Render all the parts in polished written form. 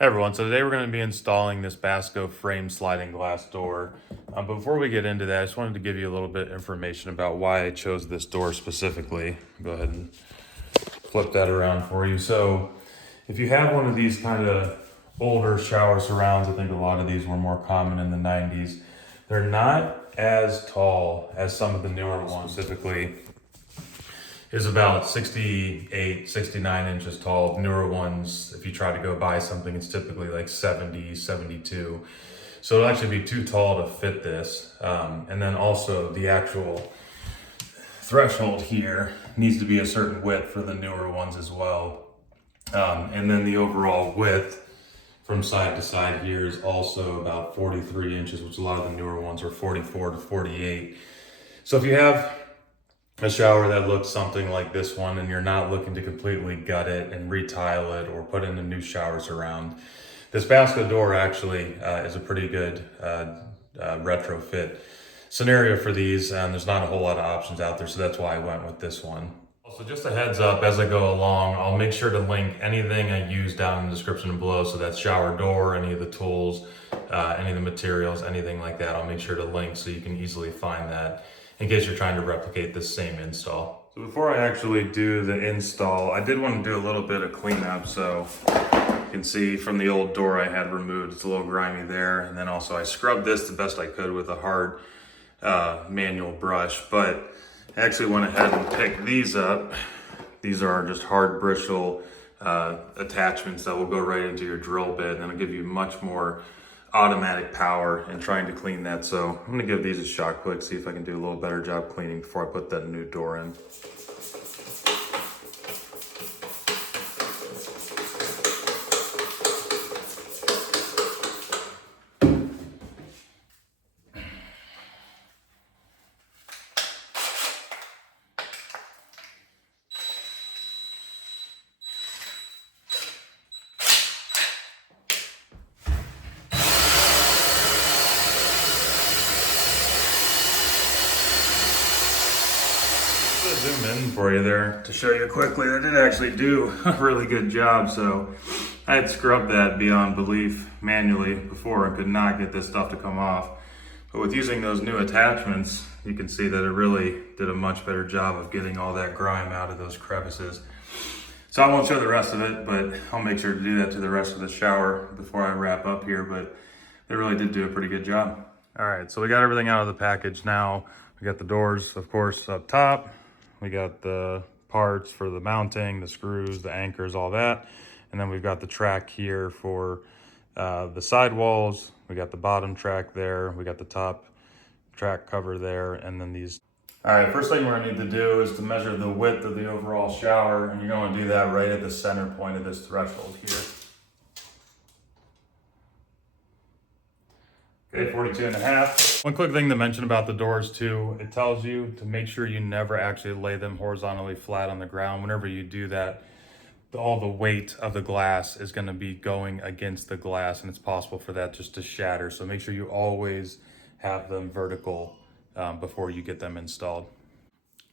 Hey everyone, so today we're going to be installing this Basco frame sliding glass door. But before we get into that, I just wanted to give you a little bit of information about why I chose this door specifically. Go ahead and flip that around for you. So if you have one of these kind of older shower surrounds, I think a lot of these were more common in the 90s, they're not as tall as some of the newer ones. Specifically is about 68, 69 inches tall. Newer ones, if you try to go buy something, it's typically like 70, 72. So it'll actually be too tall to fit this. And then also the actual threshold here needs to be a certain width for the newer ones as well. And then the overall width from side to side here is also about 43 inches, which a lot of the newer ones are 44 to 48. So if you have a shower that looks something like this one and you're not looking to completely gut it and retile it or put in a new shower surround, this Basco door actually is a pretty good retrofit scenario for these, and there's not a whole lot of options out there, so that's why I went with this one. Also, just a heads up, as I go along, I'll make sure to link anything I use down in the description below, so that's shower door, any of the tools, any of the materials, anything like that, I'll make sure to link so you can easily find that in case you're trying to replicate this same install. So before I actually do the install, I did want to do a little bit of cleanup. So you can see from the old door I had removed, it's a little grimy there. And then also I scrubbed this the best I could with a hard manual brush, but I actually went ahead and picked these up. These are just hard bristle attachments that will go right into your drill bit, and it'll give you much more automatic power in trying to clean that. So I'm gonna give these a shot quick, see if I can do a little better job cleaning before I put that new door in. Zoom in for you there to show you quickly. I did actually do a really good job. So I had scrubbed that beyond belief manually before and could not get this stuff to come off. But with using those new attachments, you can see that it really did a much better job of getting all that grime out of those crevices. So I won't show the rest of it, but I'll make sure to do that to the rest of the shower before I wrap up here. But they really did do a pretty good job. All right, so we got everything out of the package now. We got the doors, of course, up top. We got the parts for the mounting, the screws, the anchors, all that. And then we've got the track here for the sidewalls. We got the bottom track there. We got the top track cover there. And then these. All right, first thing we're gonna need to do is to measure the width of the overall shower. And you're gonna do that right at the center point of this threshold here. Okay, 42.5. One quick thing to mention about the doors too, it tells you to make sure you never actually lay them horizontally flat on the ground. Whenever you do that, all the weight of the glass is gonna be going against the glass, and it's possible for that just to shatter. So make sure you always have them vertical before you get them installed.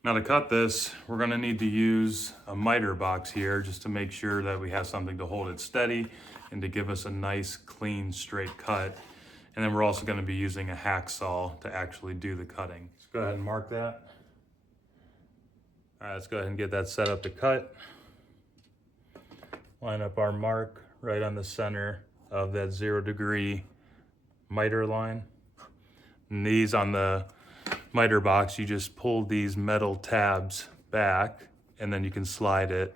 Now to cut this, we're gonna need to use a miter box here just to make sure that we have something to hold it steady and to give us a nice, clean, straight cut. And then we're also going to be using a hacksaw to actually do the cutting. Let's go ahead and mark that. All right, let's go ahead and get that set up to cut. Line up our mark right on the center of that 0 degree miter line. And these on the miter box, you just pull these metal tabs back and then you can slide it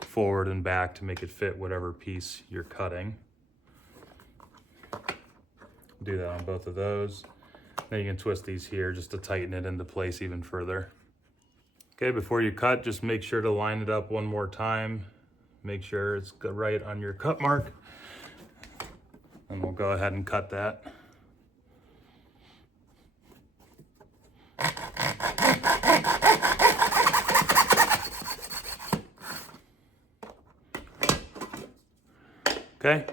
forward and back to make it fit whatever piece you're cutting. Do that on both of those. Then you can twist these here just to tighten it into place even further. Okay, before you cut, just make sure to line it up one more time. Make sure it's right on your cut mark. And we'll go ahead and cut that. Okay.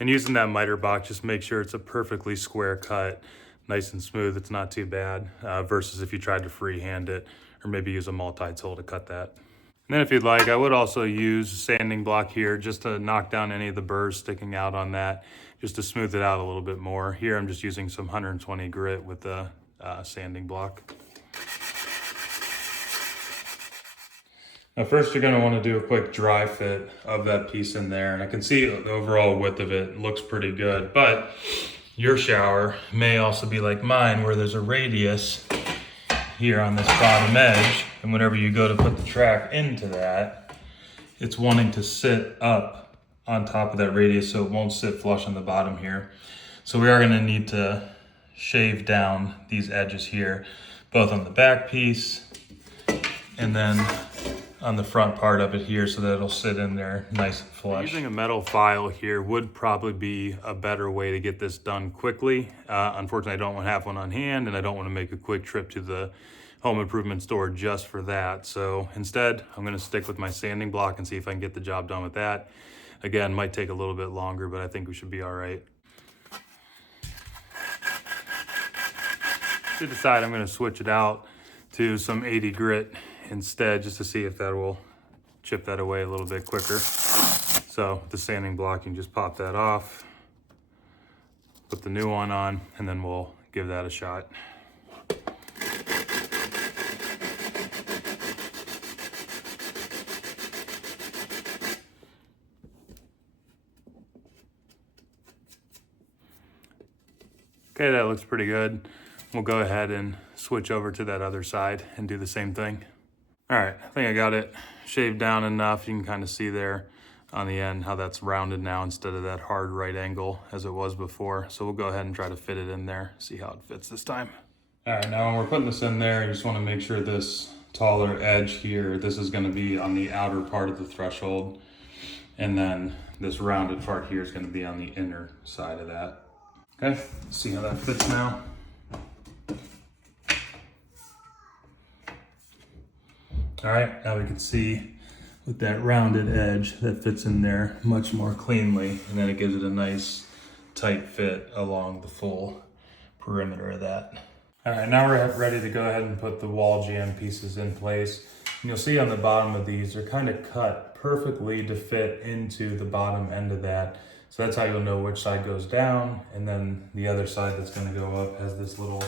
And using that miter box, just make sure it's a perfectly square cut, nice and smooth. It's not too bad versus if you tried to freehand it or maybe use a multi-tool to cut that. And then if you'd like, I would also use a sanding block here just to knock down any of the burrs sticking out on that, just to smooth it out a little bit more. Here I'm just using some 120 grit with the sanding block. Now first you're going to want to do a quick dry fit of that piece in there, and I can see the overall width of it looks pretty good, but your shower may also be like mine where there's a radius here on this bottom edge, and whenever you go to put the track into that, it's wanting to sit up on top of that radius so it won't sit flush on the bottom here. So we are going to need to shave down these edges here, both on the back piece and then on the front part of it here, so that it'll sit in there nice and flush. Using a metal file here would probably be a better way to get this done quickly. Unfortunately, I don't want to have one on hand, and I don't want to make a quick trip to the home improvement store just for that. So instead, I'm going to stick with my sanding block and see if I can get the job done with that. Again, might take a little bit longer, but I think we should be all right. To decide, I'm going to switch it out to some 80 grit instead, just to see if that will chip that away a little bit quicker. So with the sanding block, you can just pop that off, put the new one on, and then we'll give that a shot. Okay, that looks pretty good. We'll go ahead and switch over to that other side and do the same thing. All right, I think I got it shaved down enough. You can kind of see there on the end how that's rounded now instead of that hard right angle as it was before. So we'll go ahead and try to fit it in there, see how it fits this time. All right, now when we're putting this in there, you just want to make sure this taller edge here, this is going to be on the outer part of the threshold, and then this rounded part here is going to be on the inner side of that. Okay, see how that fits now. All right, now we can see with that rounded edge that fits in there much more cleanly, and then it gives it a nice tight fit along the full perimeter of that. All right, now we're ready to go ahead and put the wall jamb pieces in place. And you'll see on the bottom of these, they're kind of cut perfectly to fit into the bottom end of that. So that's how you'll know which side goes down, and then the other side that's gonna go up has this little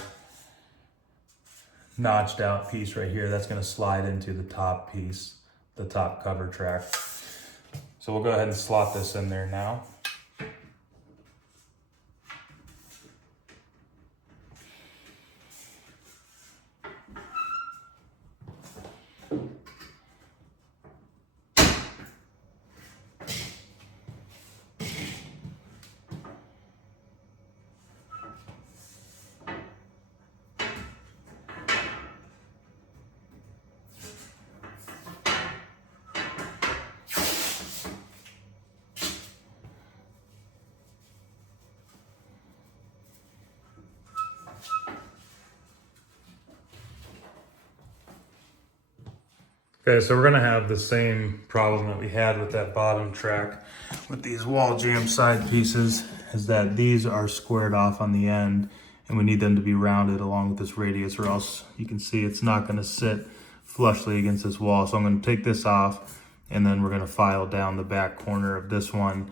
notched out piece right here that's going to slide into the top piece, the top cover track. So we'll go ahead and slot this in there now. Okay, so we're gonna have the same problem that we had with that bottom track with these wall jamb side pieces, is that these are squared off on the end, and we need them to be rounded along with this radius, or else you can see it's not gonna sit flushly against this wall. So I'm gonna take this off, and then we're gonna file down the back corner of this one,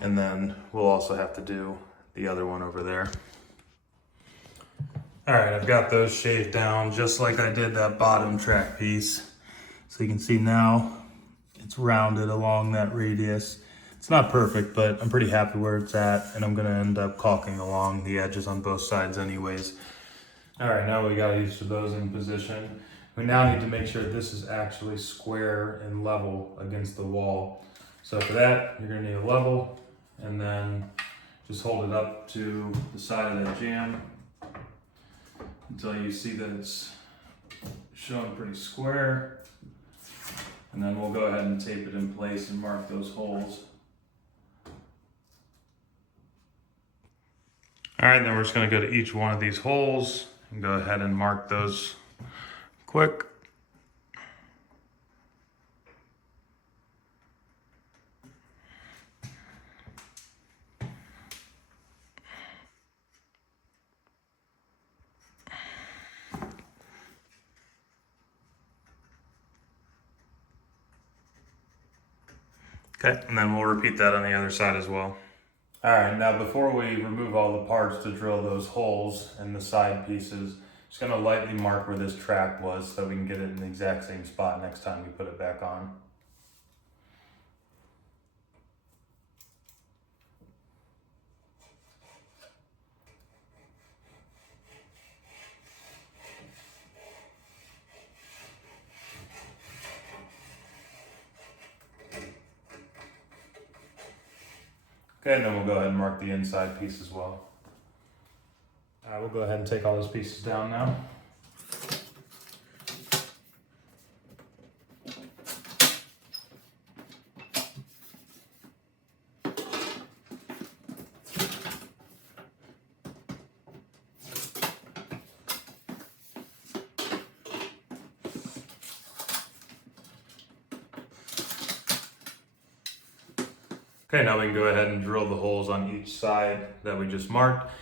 and then we'll also have to do the other one over there. All right, I've got those shaved down just like I did that bottom track piece. So you can see now it's rounded along that radius. It's not perfect, but I'm pretty happy where it's at, and I'm gonna end up caulking along the edges on both sides anyways. All right, now we got each of those in position. We now need to make sure this is actually square and level against the wall. So for that, you're gonna need a level, and then just hold it up to the side of that jamb until you see that it's showing pretty square. And then we'll go ahead and tape it in place and mark those holes. All right, then we're just gonna go to each one of these holes and go ahead and mark those quick. Okay, and then we'll repeat that on the other side as well. All right, now before we remove all the parts to drill those holes in the side pieces, just gonna lightly mark where this track was so we can get it in the exact same spot next time we put it back on. Okay, and then we'll go ahead and mark the inside piece as well. All right, we'll go ahead and take all those pieces down now. Okay, now we can go ahead and drill the holes on each side that we just marked.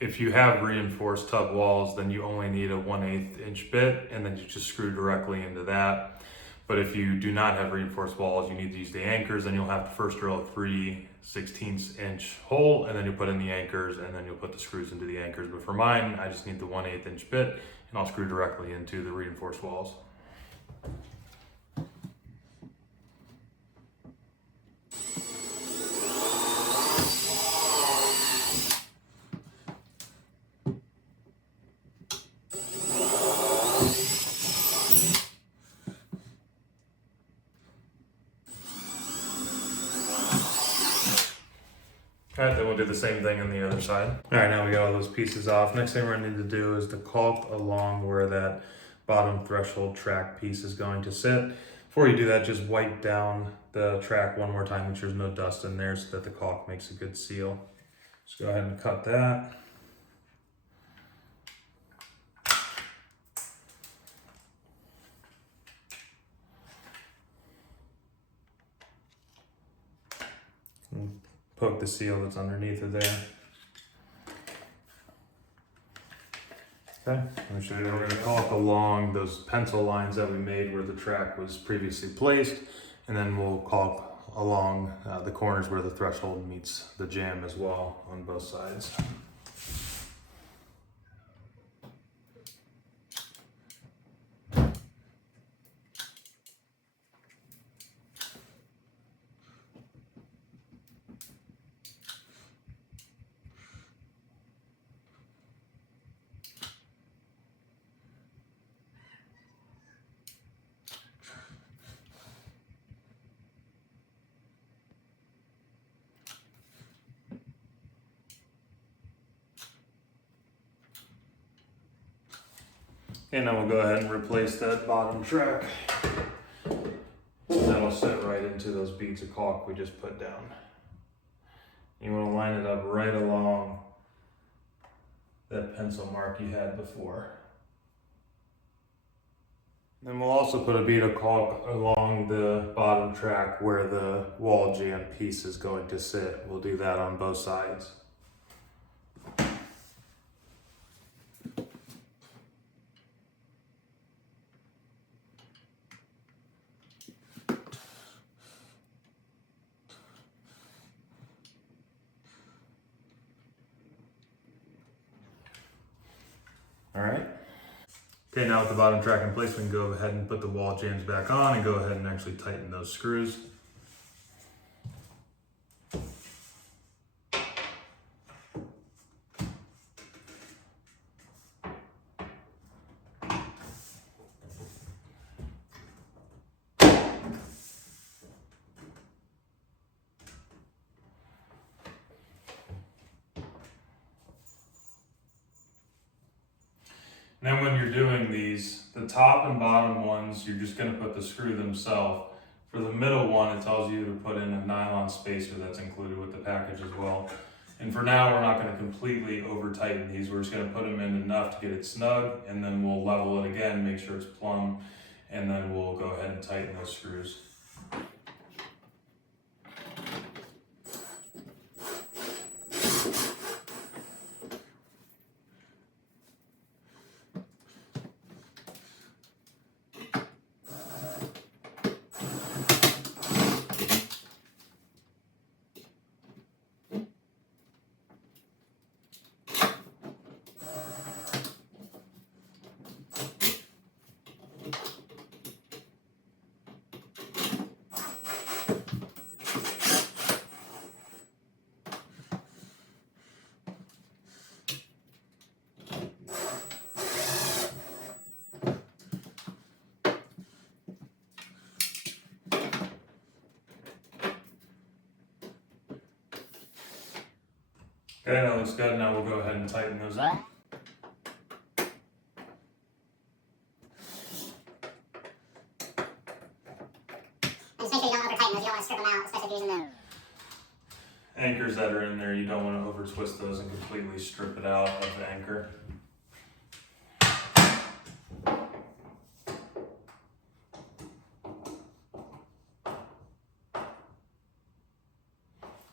If you have reinforced tub walls, then you only need a 1/8 inch bit, and then you just screw directly into that. But if you do not have reinforced walls, you need to use the anchors, then you'll have to first drill a 3/16 inch hole, and then you'll put in the anchors, and then you'll put the screws into the anchors. But for mine, I just need the 1/8 inch bit, and I'll screw directly into the reinforced walls. All right, then we'll do the same thing on the other side. All right, now we got all those pieces off. Next thing we're gonna need to do is to caulk along where that bottom threshold track piece is going to sit. Before you do that, just wipe down the track one more time, make sure there's no dust in there so that the caulk makes a good seal. Just go ahead and cut that. And poke the seal that's underneath it there. Okay, then we're going to caulk along those pencil lines that we made where the track was previously placed, and then we'll caulk along the corners where the threshold meets the jamb as well on both sides. And then we'll go ahead and replace that bottom track. That'll sit right into those beads of caulk we just put down. You want to line it up right along that pencil mark you had before. Then we'll also put a bead of caulk along the bottom track where the wall jamb piece is going to sit. We'll do that on both sides. All right. Okay, now with the bottom track in place, we can go ahead and put the wall jambs back on and go ahead and actually tighten those screws. And then when you're doing these, the top and bottom ones, you're just gonna put the screw themselves. For the middle one, it tells you to put in a nylon spacer that's included with the package as well. And for now, we're not gonna completely over tighten these. We're just gonna put them in enough to get it snug, and then we'll level it again, make sure it's plumb, and then we'll go ahead and tighten those screws. Okay, that looks good. Now we'll go ahead and tighten those up. And just make sure you don't over tighten those. You don't want to strip them out, especially if you're using the Anchors that are in there, you don't want to over twist those and completely strip it out of the anchor.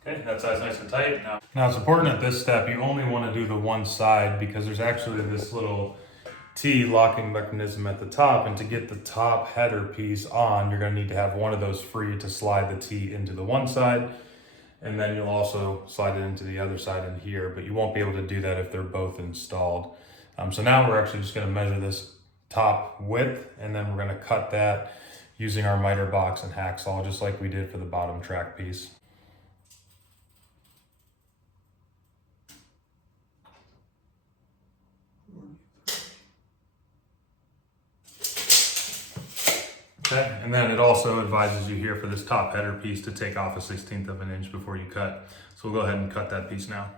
Okay, that side's nice and tight. Now it's important at this step, you only want to do the one side because there's actually this little T locking mechanism at the top, and to get the top header piece on, you're going to need to have one of those free to slide the T into the one side, and then you'll also slide it into the other side in here, but you won't be able to do that if they're both installed. So now we're actually just going to measure this top width, and then we're going to cut that using our miter box and hacksaw, just like we did for the bottom track piece. Okay, and then it also advises you here for this top header piece to take off 1/16 of an inch before you cut. So we'll go ahead and cut that piece now.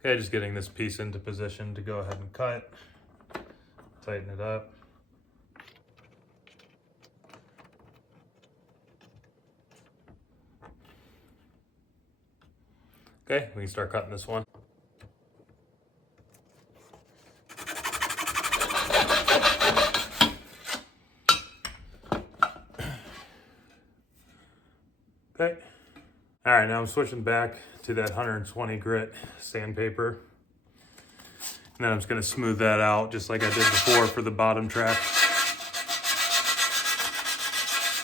Okay, just getting this piece into position to go ahead and cut. Tighten it up. Okay, we can start cutting this one. Okay. All right, now I'm switching back to that 120 grit sandpaper. And then I'm just gonna smooth that out just like I did before for the bottom track.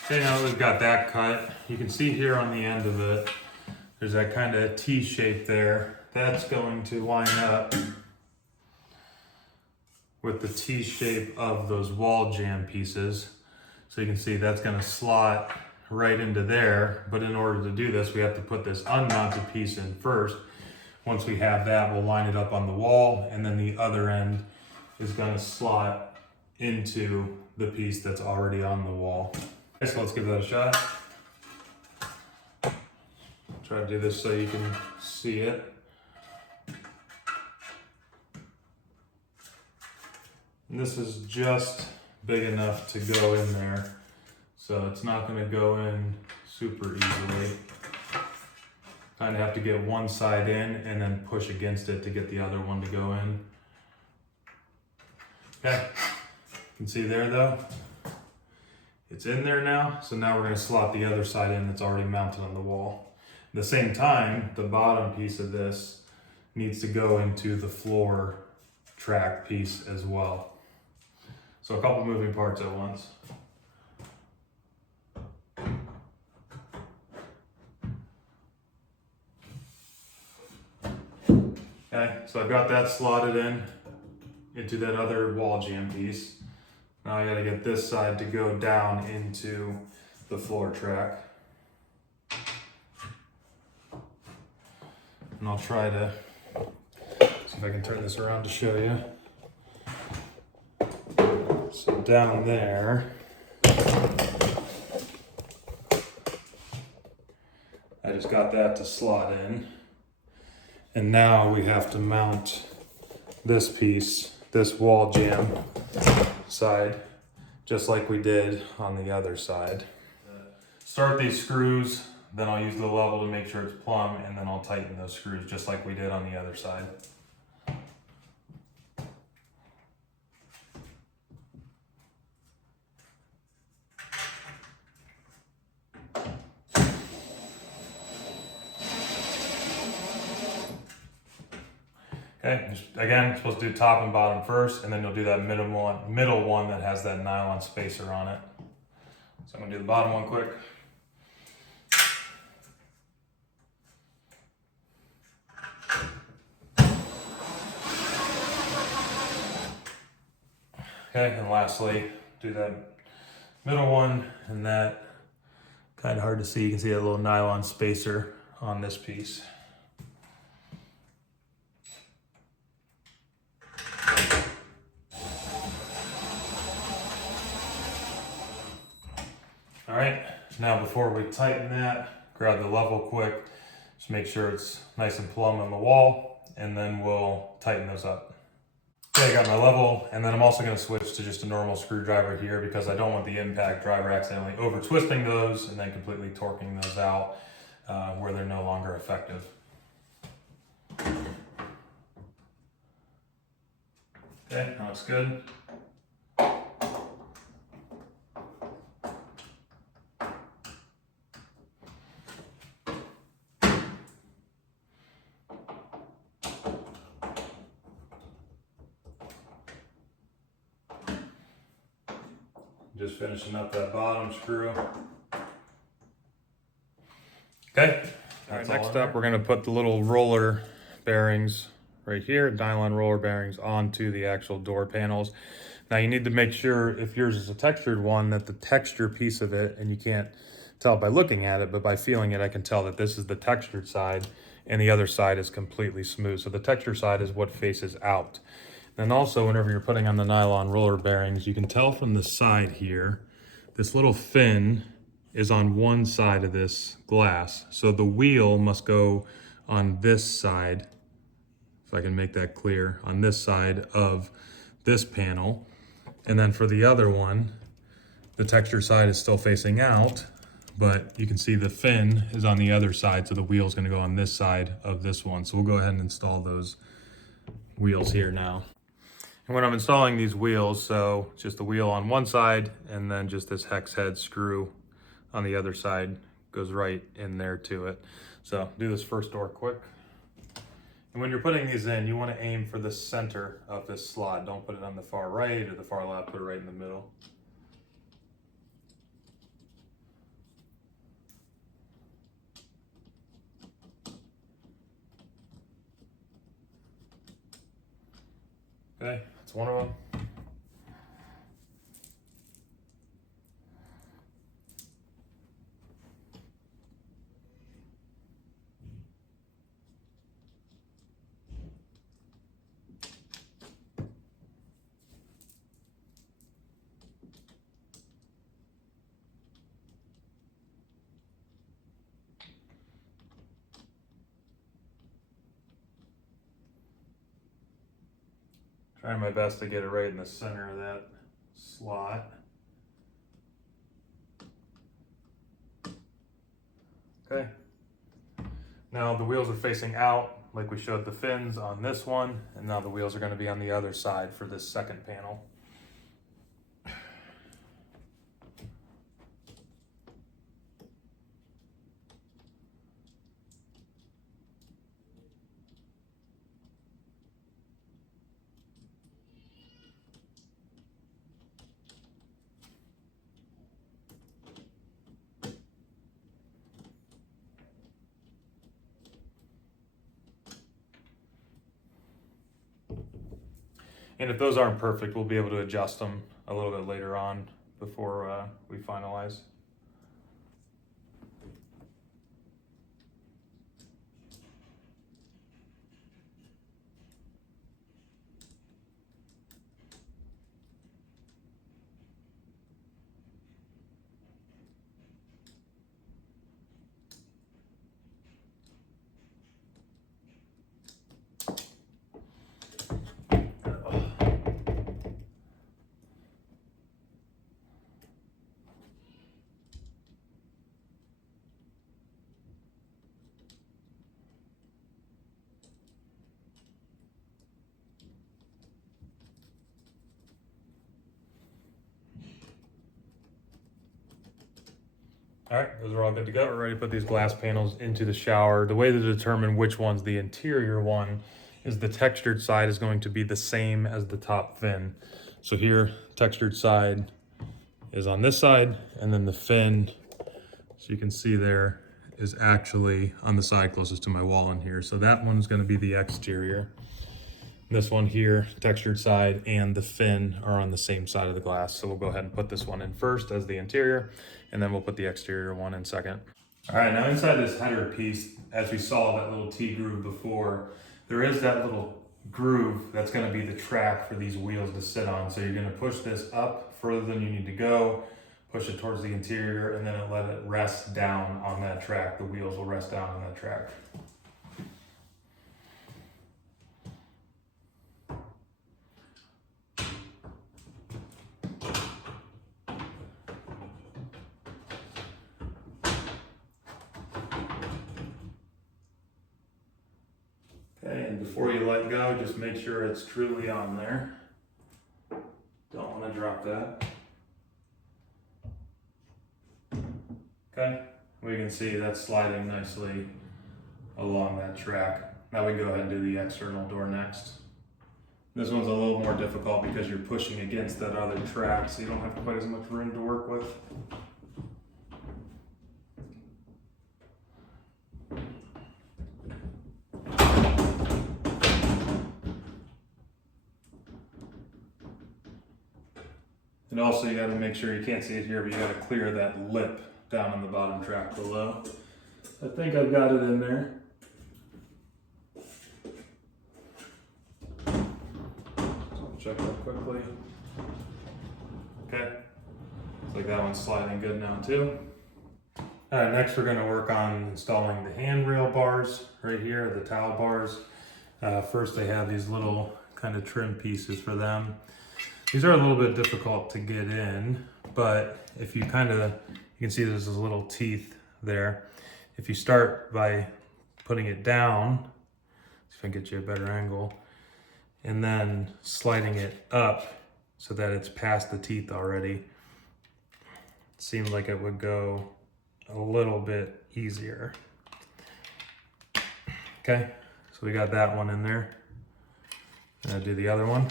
Okay, now we've got that cut. You can see here on the end of it, there's that kind of T shape there. That's going to line up with the T shape of those wall jamb pieces. So you can see that's gonna slot right into there. But in order to do this, we have to put this unmounted piece in first. Once we have that, we'll line it up on the wall, and then the other end is gonna slot into the piece that's already on the wall. Okay, so let's give that a shot. Try to do this so you can see it. And this is just big enough to go in there, so it's not going to go in super easily. Kind of have to get one side in and then push against it to get the other one to go in. Okay, you can see there though, it's in there now. So now we're going to slot the other side in that's already mounted on the wall. At the same time, the bottom piece of this needs to go into the floor track piece as well. So a couple moving parts at once. Okay, so I've got that slotted in into that other wall jamb piece. Now I gotta get this side to go down into the floor track. And I'll try to see if I can turn this around to show you. So down there, I just got that to slot in. And now we have to mount this piece, this wall jamb side, just like we did on the other side. Start these screws, then I'll use the level to make sure it's plumb, and then I'll tighten those screws just like we did on the other side. Okay, again, supposed to do top and bottom first, and then you'll do that middle one that has that nylon spacer on it. So I'm gonna do the bottom one quick. Okay, and lastly, do that middle one, and that, kind of hard to see, you can see that little nylon spacer on this piece. Now before we tighten that, grab the level quick, just make sure it's nice and plumb on the wall, and then we'll tighten those up. Okay, I got my level, and then I'm also going to switch to just a normal screwdriver here because I don't want the impact driver accidentally over twisting those and then completely torquing those out where they're no longer effective. Okay, that looks good. Just finishing up that bottom screw. Okay. All right, next up, we're going to put the little roller bearings right here, nylon roller bearings onto the actual door panels. Now you need to make sure if yours is a textured one that the texture piece of it, and you can't tell by looking at it, but by feeling it, I can tell that this is the textured side and the other side is completely smooth. So the texture side is what faces out. And also, whenever you're putting on the nylon roller bearings, you can tell from the side here, this little fin is on one side of this glass. So the wheel must go on this side, if I can make that clear, on this side of this panel. And then for the other one, the texture side is still facing out, but you can see the fin is on the other side, so the wheel is going to go on this side of this one. So we'll go ahead and install those wheels here now. And when I'm installing these wheels, so just the wheel on one side and then just this hex head screw on the other side goes right in there to it. So do this first door quick. And when you're putting these in, you want to aim for the center of this slot. Don't put it on the far right or the far left, put it right in the middle. Okay, that's one of them. Trying my best to get it right in the center of that slot. Okay. Now the wheels are facing out like we showed the fins on this one, and now the wheels are going to be on the other side for this second panel. And if those aren't perfect, we'll be able to adjust them a little bit later on before we finalize. All right, those are all good to go. We're ready to put these glass panels into the shower. The way to determine which one's the interior one is the textured side is going to be the same as the top fin. So here, textured side is on this side, and then the fin, so you can see there, is actually on the side closest to my wall in here. So that one's gonna be the exterior. This one here, textured side, and the fin are on the same side of the glass. So we'll go ahead and put this one in first as the interior, and then we'll put the exterior one in second. All right, now inside this header piece, as we saw that little T groove before, there is that little groove that's gonna be the track for these wheels to sit on. So you're gonna push this up further than you need to go, push it towards the interior, and then let it rest down on that track. The wheels will rest down on that track. Okay, and before you let go, just make sure it's truly on there. Don't want to drop that. Okay, we can see that's sliding nicely along that track. Now we can go ahead and do the external door next. This one's a little more difficult because you're pushing against that other track, so you don't have quite as much room to work with. And also you gotta make sure, you can't see it here, but you gotta clear that lip down on the bottom track below. I think I've got it in there. So I'll check that quickly. Okay, looks like that one's sliding good now too. All right, next we're gonna work on installing the handrail bars right here, the towel bars. First they have these little kind of trim pieces for them. These are a little bit difficult to get in, but if you you can see there's those little teeth there. If you start by putting it down, see if I can get you a better angle, and then sliding it up so that it's past the teeth already, it seems like it would go a little bit easier. Okay, so we got that one in there. I'm gonna do the other one.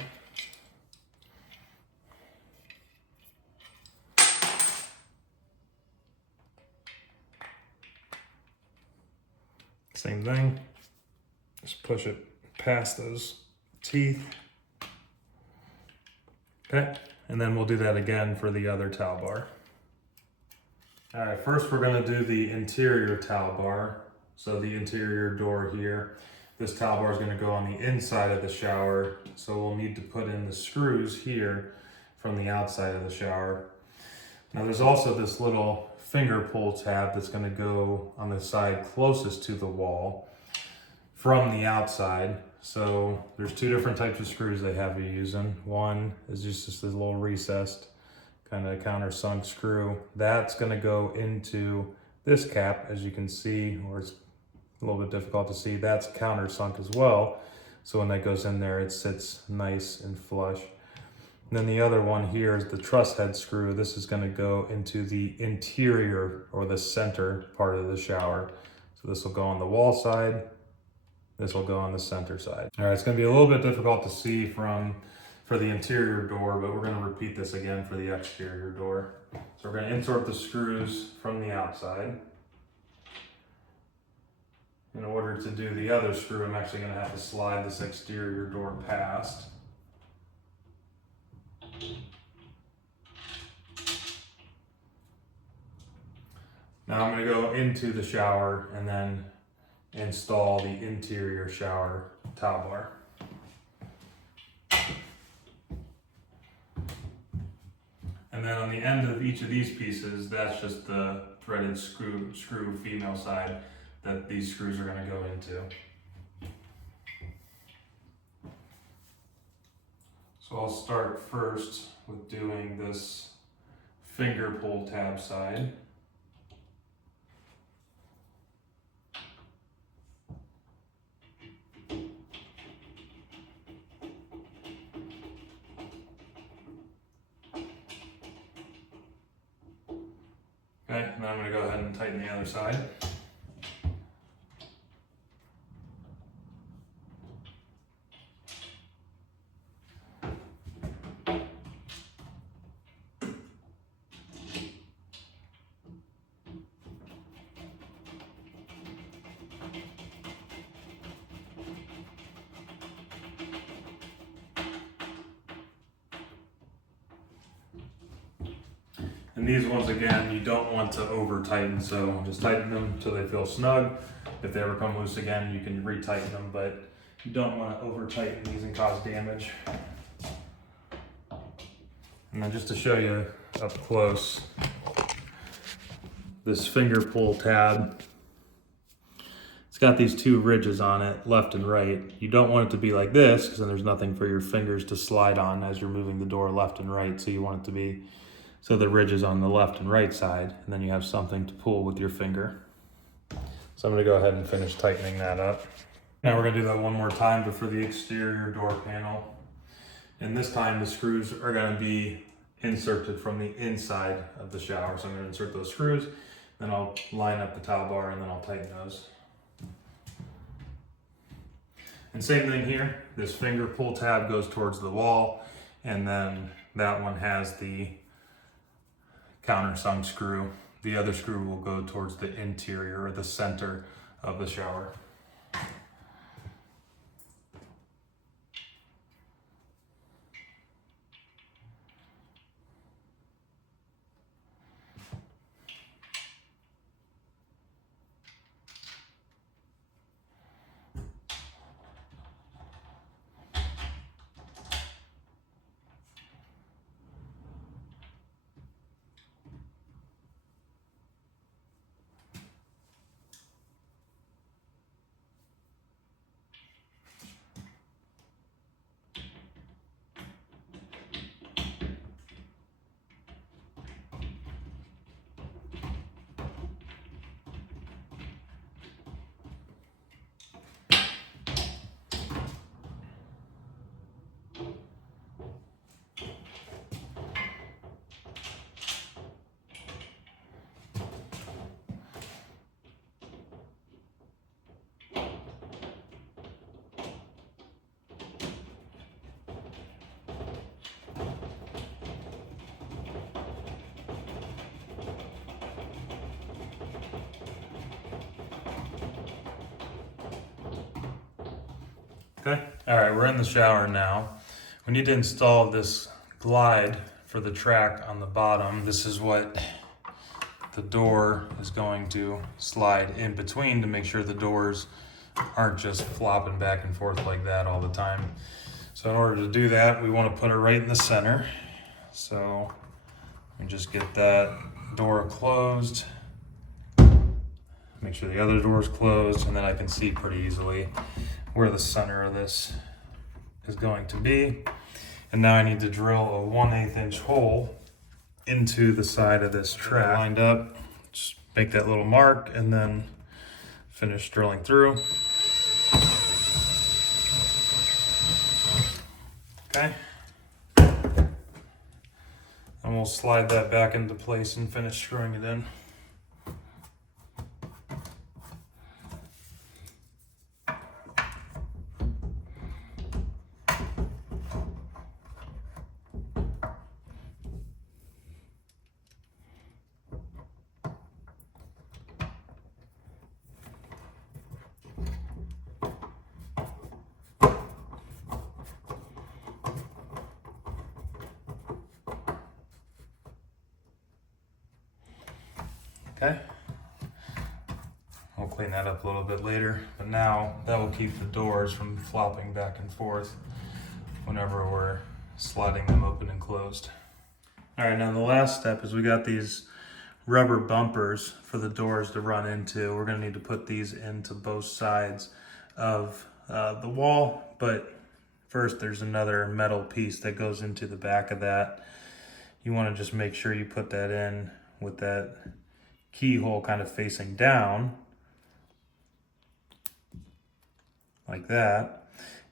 Same thing, just push it past those teeth. Okay, and then we'll do that again for the other towel bar. All right, first we're gonna do the interior towel bar. So the interior door here, this towel bar is gonna go on the inside of the shower. So we'll need to put in the screws here from the outside of the shower. Now there's also this little finger pull tab that's going to go on the side closest to the wall from the outside. So there's two different types of screws they have you using. One is just this little recessed kind of countersunk screw. That's going to go into this cap, as you can see, or it's a little bit difficult to see. That's countersunk as well. So when that goes in there, it sits nice and flush. And then the other one here is the truss head screw. This is going to go into the interior or the center part of the shower. So this will go on the wall side. This will go on the center side. All right, it's going to be a little bit difficult to see for the interior door, but we're going to repeat this again for the exterior door. So we're going to insert the screws from the outside. In order to do the other screw, I'm actually going to have to slide this exterior door past. Now I'm going to go into the shower and then install the interior shower towel bar. And then on the end of each of these pieces, that's just the threaded screw female side that these screws are going to go into. So I'll start first with doing this finger pull tab side. Okay, and then I'm going to go ahead and tighten the other side. And these ones, again, you don't want to over tighten, so just tighten them until they feel snug. If they ever come loose again, you can re-tighten them, but you don't want to over tighten these and cause damage. And then just to show you up close, this finger pull tab. It's got these two ridges on it, left and right. You don't want it to be like this because then there's nothing for your fingers to slide on as you're moving the door left and right. So you want it to be so the ridges on the left and right side, and then you have something to pull with your finger. So I'm gonna go ahead and finish tightening that up. Now we're gonna do that one more time, but for the exterior door panel. And this time the screws are gonna be inserted from the inside of the shower. So I'm gonna insert those screws, then I'll line up the towel bar and then I'll tighten those. And same thing here, this finger pull tab goes towards the wall, and then that one has the countersunk screw. The other screw will go towards the interior or the center of the shower. Okay, all right, we're in the shower now. We need to install this glide for the track on the bottom. This is what the door is going to slide in between to make sure the doors aren't just flopping back and forth like that all the time. So in order to do that, we want to put it right in the center. So we just get that door closed. Make sure the other door is closed, and then I can see pretty easily where the center of this is going to be. And now I need to drill a 1/8 inch hole into the side of this track. Lined up, just make that little mark and then finish drilling through. Okay. And we'll slide that back into place and finish screwing it in. Okay, I'll clean that up a little bit later, but now that will keep the doors from flopping back and forth whenever we're sliding them open and closed. All right, now the last step is we got these rubber bumpers for the doors to run into. We're gonna need to put these into both sides of the wall, but first there's another metal piece that goes into the back of that. You wanna just make sure you put that in with that keyhole kind of facing down like that.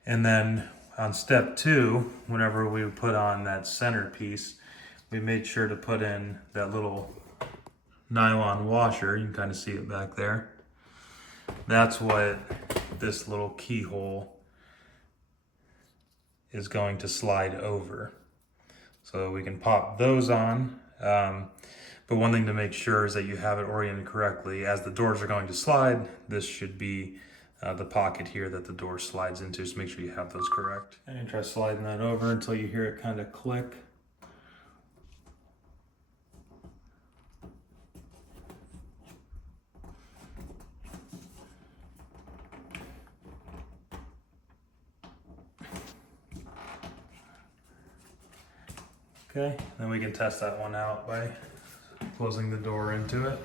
And then on step 2, whenever we put on that center piece, we made sure to put in that little nylon washer. You can kind of see it back there. That's what this little keyhole is going to slide over. So we can pop those on. But one thing to make sure is that you have it oriented correctly. As the doors are going to slide, this should be the pocket here that the door slides into, so make sure you have those correct. And try sliding that over until you hear it kind of click. Okay, then we can test that one out by closing the door into it.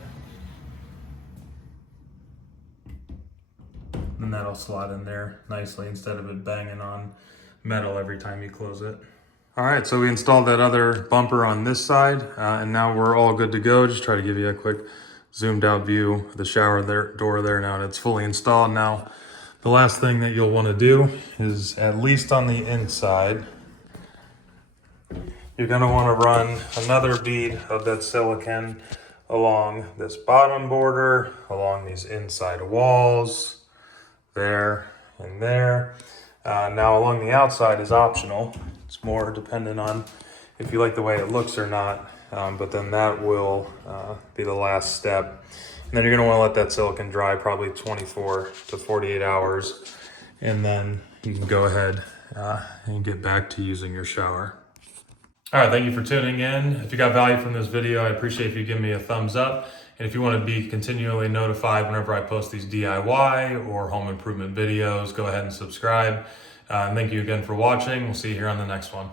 and that'll slide in there nicely instead of it banging on metal every time you close it. All right, so we installed that other bumper on this side, and now we're all good to go. Just try to give you a quick zoomed out view of the shower door there now that it's fully installed. Now, the last thing that you'll want to do is, at least on the inside, you're going to want to run another bead of that silicone along this bottom border, along these inside walls, there and there. Now along the outside is optional. It's more dependent on if you like the way it looks or not, but then that will be the last step. And then you're gonna wanna let that silicone dry probably 24 to 48 hours, and then you can go ahead and get back to using your shower. All right, thank you for tuning in. If you got value from this video, I appreciate if you give me a thumbs up. And if you want to be continually notified whenever I post these DIY or home improvement videos, go ahead and subscribe. Thank you again for watching. We'll see you here on the next one.